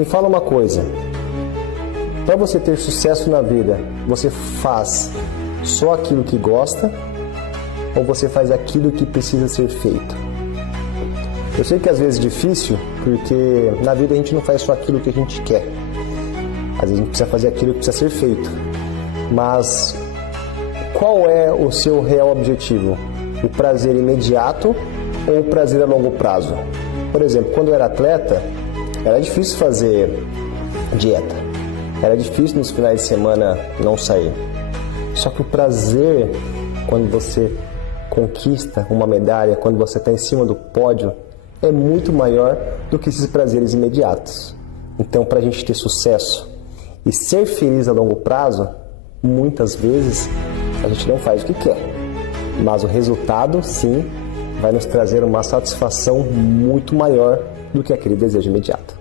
Me fala uma coisa, para você ter sucesso na vida, você faz só aquilo que gosta ou você faz aquilo que precisa ser feito? Eu sei que às vezes é difícil, porque na vida a gente não faz só aquilo que a gente quer. Às vezes a gente precisa fazer aquilo que precisa ser feito. Mas qual é o seu real objetivo? O prazer imediato ou o prazer a longo prazo? Por exemplo, quando eu era atleta, era difícil fazer dieta. Era difícil nos finais de semana não sair. Só que o prazer, quando você conquista uma medalha, quando você está em cima do pódio, é muito maior do que esses prazeres imediatos. Então, para a gente ter sucesso e ser feliz a longo prazo, muitas vezes a gente não faz o que quer. Mas o resultado, sim, vai nos trazer uma satisfação muito maior do que aquele desejo imediato.